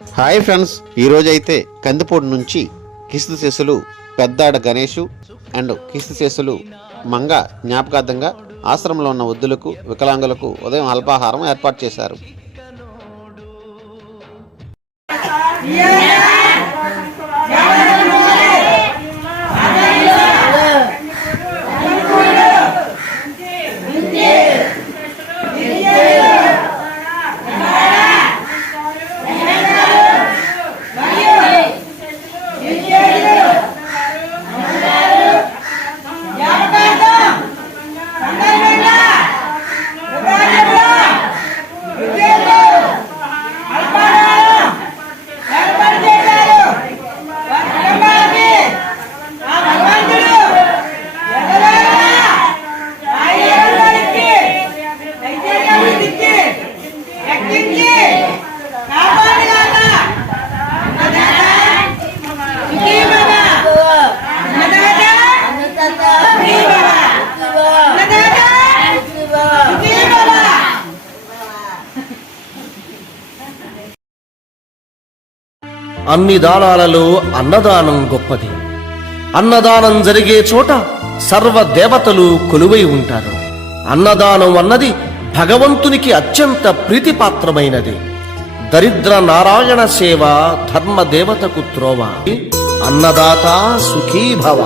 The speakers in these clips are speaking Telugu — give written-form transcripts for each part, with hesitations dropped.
హాయ్ ఫ్రెండ్స్, ఈరోజు అయితే కందిపూడి నుంచి కీర్తిశేషులు పెద్దాడ గణేష్ అండ్ కీర్తిశేషులు మంగ జ్ఞాపకార్థంగా ఆశ్రమంలో ఉన్న వృద్ధులకు వికలాంగులకు ఉదయం అల్పాహారం ఏర్పాటు చేశారు. అన్ని దానాలలో అన్నదానం గొప్పది. అన్నదానం జరిగే చోట సర్వ దేవతలు కొలువై ఉంటారు. అన్నదానం అన్నది భగవంతునికి అత్యంత ప్రీతిపాత్రమైనది. దరిద్ర నారాయణ సేవ ధర్మ దేవతకు త్రోవ. అన్నదాత సుఖీభవ.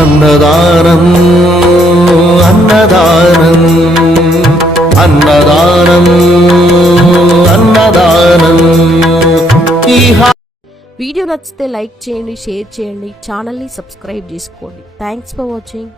అన్నదానం అన్నదానం అన్నదానం అన్నదానం. వీడియో నచ్చితే లైక్ చేయండి, షేర్ చేయండి, ఛానల్ని సబ్స్క్రైబ్ చేసుకోండి. Thanks for watching.